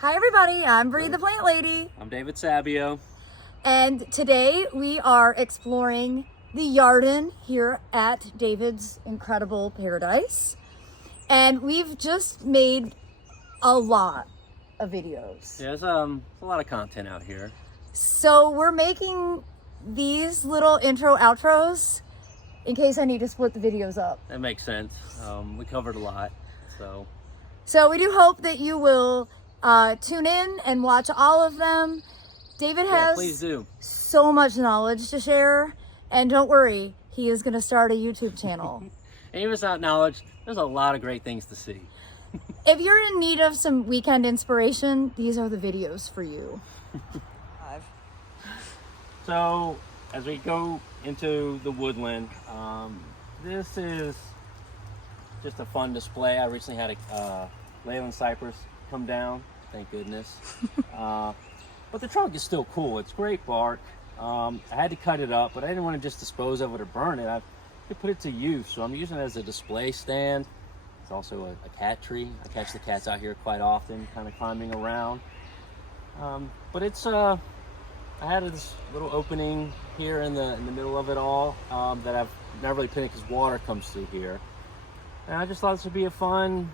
Hi everybody, I'm Bree the Plant Lady. I'm David Sabio. And today we are exploring the yarden here at David's incredible paradise. And we've just made a lot of videos. Yeah, there's a lot of content out here. So we're making these little intro outros in case I need to split the videos up. That makes sense. We covered a lot, So we do hope that you will tune in and watch all of them. David has please do. So much knowledge to share, and don't worry, he is going to start a YouTube channel. And even without knowledge, there's a lot of great things to see. If you're in need of some weekend inspiration, these are the videos for you. So, as we go into the woodland, this is just a fun display. I recently had a Leyland cypress come down, thank goodness. But the trunk is still cool. It's great bark. I had to cut it up, but I didn't want to just dispose of it or burn it. I could put it to use, so I'm using it as a display stand. It's also a cat tree. I catch the cats out here quite often, kind of climbing around. But it's I had this little opening here in the middle of it all that I've never really put in because water comes through here. And I just thought this would be a fun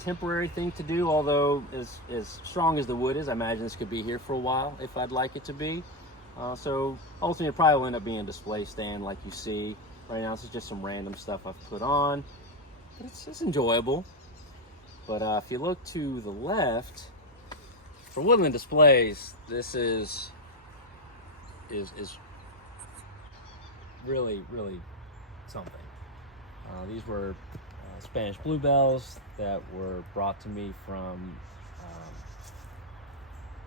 temporary thing to do, although as strong as the wood is, I imagine this could be here for a while if I'd like it to be. So ultimately it probably will end up being a display stand like you see. Right now this is just some random stuff I've put on. But it's enjoyable. But if you look to the left, for woodland displays, this is really something. These were Spanish bluebells that were brought to me from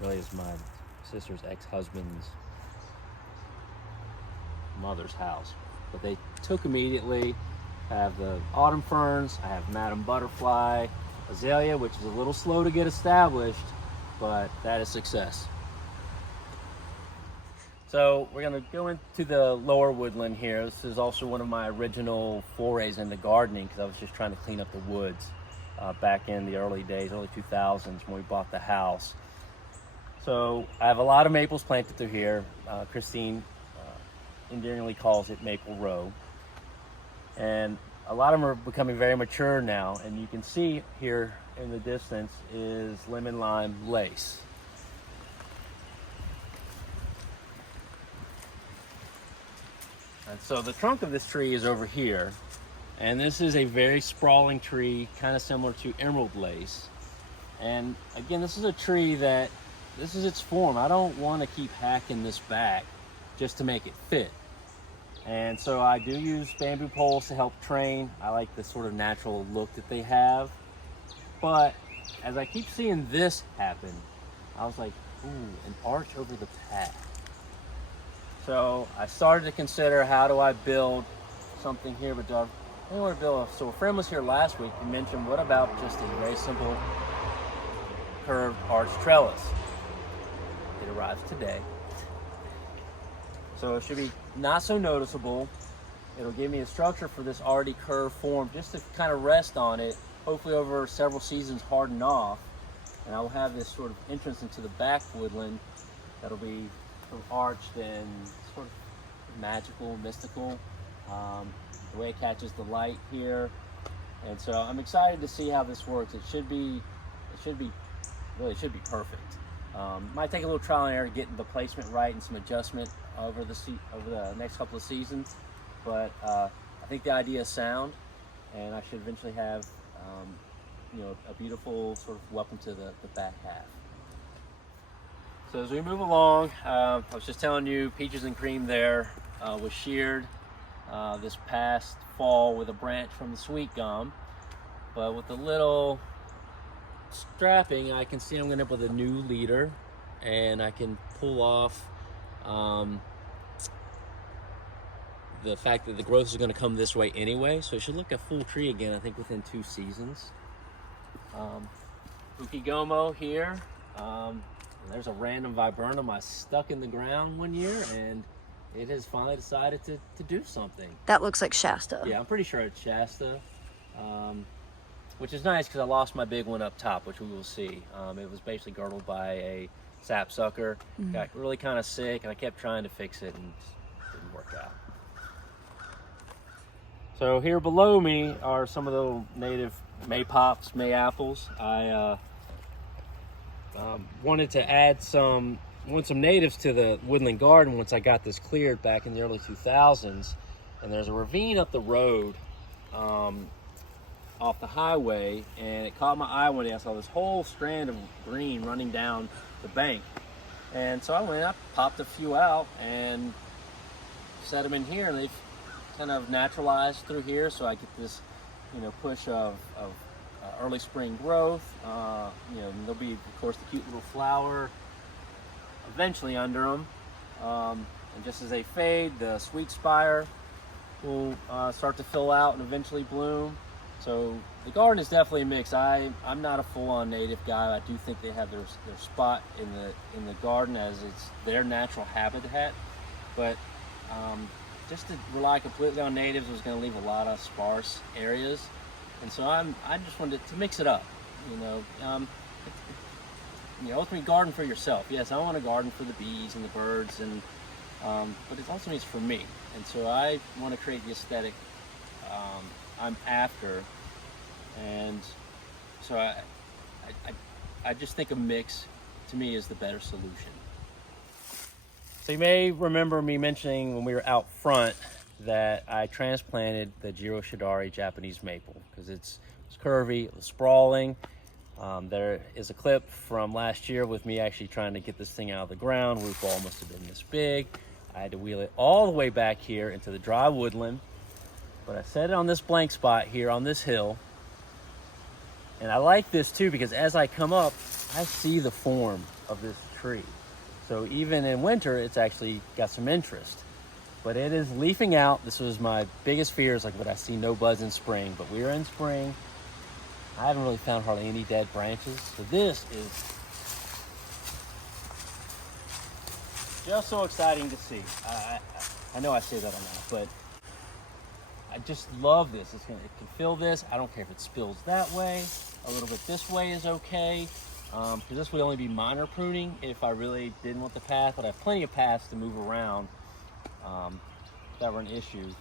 really is my sister's ex-husband's mother's house, but they took immediately. I have the autumn ferns, I have Madam Butterfly, azalea, which is a little slow to get established, but that is success. So we're going to go into the lower woodland here. This is also one of my original forays into gardening because I was just trying to clean up the woods back in the early days, early 2000s when we bought the house. So I have a lot of maples planted through here. Christine endearingly calls it Maple Row. And a lot of them are becoming very mature now, and you can see here in the distance is lemon lime lace. And so the trunk of this tree is over here, and this is a very sprawling tree, kind of similar to emerald lace. And again, this is a tree that, this is its form. I don't want to keep hacking this back just to make it fit. And so I do use bamboo poles to help train. I like the sort of natural look that they have. But as I keep seeing this happen, I was like, ooh, an arch over the path. So I started to consider, how do I build something here? But I didn't want to build so a friend was here last week and mentioned, what about just a very simple curved arch trellis? It arrives today. So it should be not so noticeable. It'll give me a structure for this already curved form just to kind of rest on it, hopefully over several seasons harden off. And I will have this sort of entrance into the back woodland that'll be sort of arched and sort of magical, mystical. The way it catches the light here. And so I'm excited to see how this works. It should be perfect. Might take a little trial and error getting the placement right and some adjustment over the next couple of seasons, but I think the idea is sound, and I should eventually have a beautiful sort of welcome to the back half. So as we move along, I was just telling you, Peaches and Cream there was sheared this past fall with a branch from the sweet gum, but with a little strapping, I can see I'm going to end up with a new leader, and I can pull off the fact that the growth is going to come this way anyway, so it should look a full tree again, I think, within 2 seasons. Ukigomo here. There's a random viburnum I stuck in the ground one year, and it has finally decided to do something. That looks like Shasta. Yeah, I'm pretty sure it's Shasta. which is nice because I lost my big one up top, which we will see. It was basically girdled by a sapsucker. Got really kind of sick, and I kept trying to fix it, and it didn't work out. So here below me are some of the little native maypops, mayapples. I wanted to add some natives to the woodland garden once I got this cleared back in the early 2000s. And there's a ravine up the road off the highway, and it caught my eye one day. I saw this whole strand of green running down the bank. And so I went up, popped a few out, and set them in here, and they've kind of naturalized through here, so I get this, push of early spring growth. And there'll be, of course, the cute little flower eventually under them. And just as they fade, the sweet spire will start to fill out and eventually bloom. So the garden is definitely a mix. I'm not a full-on native guy. I do think they have their spot in the garden as it's their natural habitat, but just to rely completely on natives was going to leave a lot of sparse areas, and so I just wanted to mix it up. Ultimately garden for yourself. Yes, I want a garden for the bees and the birds, and but it also means for me, and so I want to create the aesthetic I'm after, and so I just think a mix to me is the better solution. So you may remember me mentioning when we were out front that I transplanted the Jiro Shidari Japanese maple because it's curvy, it was sprawling. There is a clip from last year with me actually trying to get this thing out of the ground. Root ball must have been this big. I had to wheel it all the way back here into the dry woodland, but I set it on this blank spot here on this hill. And I like this too because as I come up, I see the form of this tree. So even in winter, it's actually got some interest. But it is leafing out. This was my biggest fear, is like, would I see no buds in spring? But we're in spring. I haven't really found hardly any dead branches. So this is just so exciting to see. I know I say that a lot, but I just love this. It can fill this. I don't care if it spills that way. A little bit this way is okay. Because this would only be minor pruning if I really didn't want the path, but I have plenty of paths to move around if that were an issue. And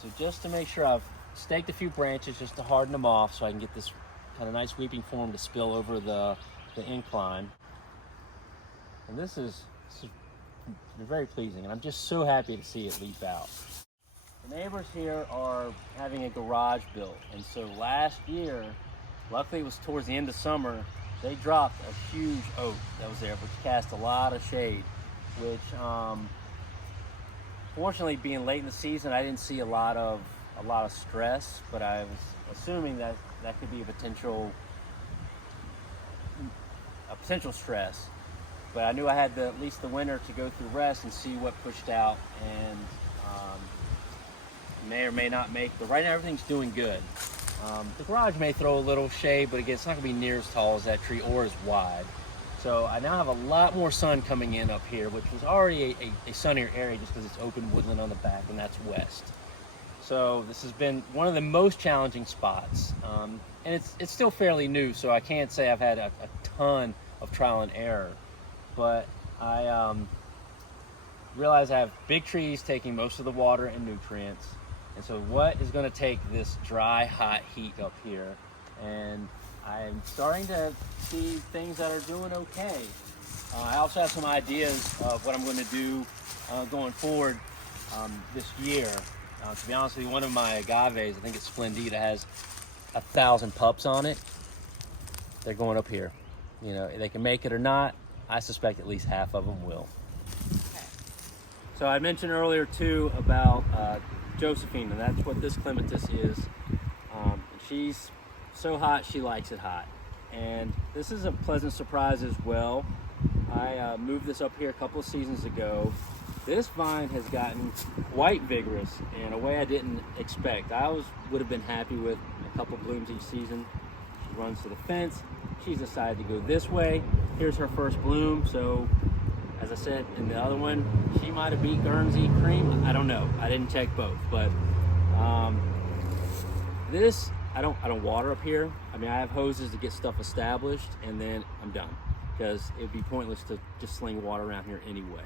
so just to make sure I've staked a few branches just to harden them off so I can get this kind of nice weeping form to spill over the incline. And this is very pleasing, and I'm just so happy to see it leaf out. The neighbors here are having a garage built, and so last year, luckily it was towards the end of summer, they dropped a huge oak that was there, which cast a lot of shade, which fortunately being late in the season, I didn't see a lot of stress, but I was assuming that could be a potential stress. But I knew I had at least the winter to go through rest and see what pushed out, and may or may not make, but right now everything's doing good. The garage may throw a little shade, but again, it's not gonna be near as tall as that tree or as wide. So I now have a lot more sun coming in up here, which was already a sunnier area just because it's open woodland on the back, and that's west. So this has been one of the most challenging spots. And it's still fairly new, so I can't say I've had a ton of trial and error. But I realize I have big trees taking most of the water and nutrients. And so what is going to take this dry, hot heat up here? And I'm starting to see things that are doing okay. I also have some ideas of what I'm going to do going forward this year. To be honest with you, one of my agaves, I think it's Splendida, has 1,000 pups on it. They're going up here. They can make it or not. I suspect at least half of them will. So I mentioned earlier too about Josephine, and that's what this clematis is. She's so hot, she likes it hot. And this is a pleasant surprise as well. I moved this up here a couple of seasons ago. This vine has gotten quite vigorous in a way I didn't expect. I would have been happy with a couple blooms each season. She runs to the fence. She's decided to go this way. Here's her first bloom. So as I said in the other one, she might have beat Guernsey Cream. I don't know. I didn't check both, but this I don't water up here. I mean, I have hoses to get stuff established, and then I'm done, because it'd be pointless to just sling water around here anyway.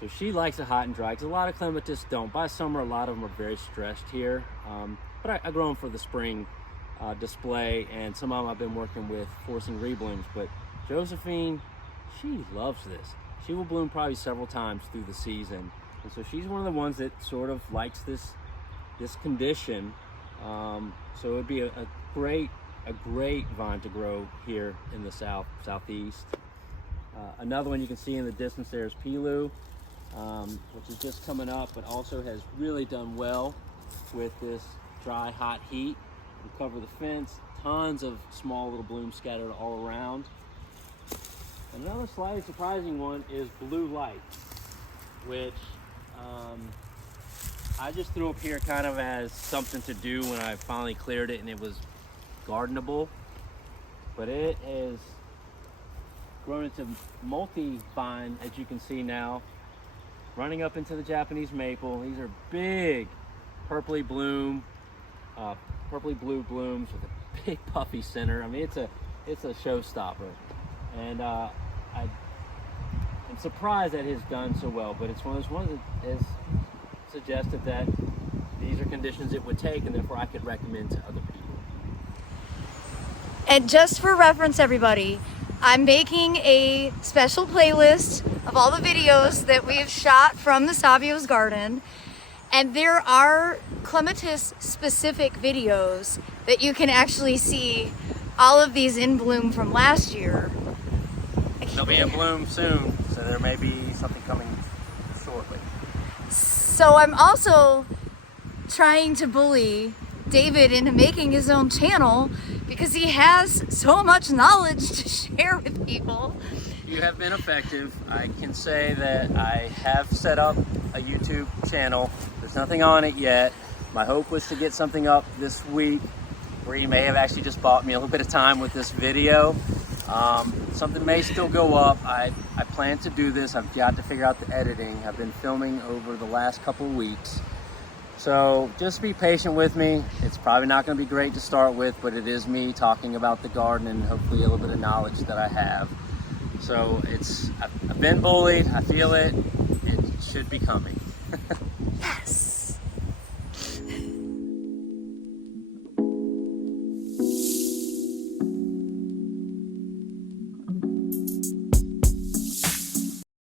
So she likes it hot and dry, because a lot of clematis don't. By summer, a lot of them are very stressed here, but I grow them for the spring display, and some of them I've been working with forcing reblooms. But Josephine, she loves this. She will bloom probably several times through the season, and so she's one of the ones that sort of likes this condition. So it would be a great vine to grow here in the southeast. Another one you can see in the distance there is Pilu, which is just coming up, but also has really done well with this dry, hot heat. We cover the fence, tons of small little blooms scattered all around. Another slightly surprising one is Blue Light, which I just threw up here kind of as something to do when I finally cleared it and it was gardenable. But it has grown into multi-vine, as you can see now, running up into the Japanese maple. These are big purpley blue blooms with a big puffy center. I mean, it's a showstopper. And I'm surprised that it has done so well, but it's one of those ones that has suggested that these are conditions it would take, and therefore I could recommend to other people. And just for reference, everybody, I'm making a special playlist of all the videos that we've shot from the Sabio's garden. And there are clematis specific videos that you can actually see all of these in bloom from last year. They'll be in bloom soon, so there may be something coming shortly. So I'm also trying to bully David into making his own channel because he has so much knowledge to share with people. You have been effective. I can say that I have set up a YouTube channel. There's nothing on it yet. My hope was to get something up this week where you may have actually just bought me a little bit of time with this video. Something may still go up. I plan to do this. I've got to figure out the editing. I've been filming over the last couple of weeks. So just be patient with me. It's probably not going to be great to start with, but it is me talking about the garden and hopefully a little bit of knowledge that I have. So I've been bullied. I feel it. It should be coming. Yes.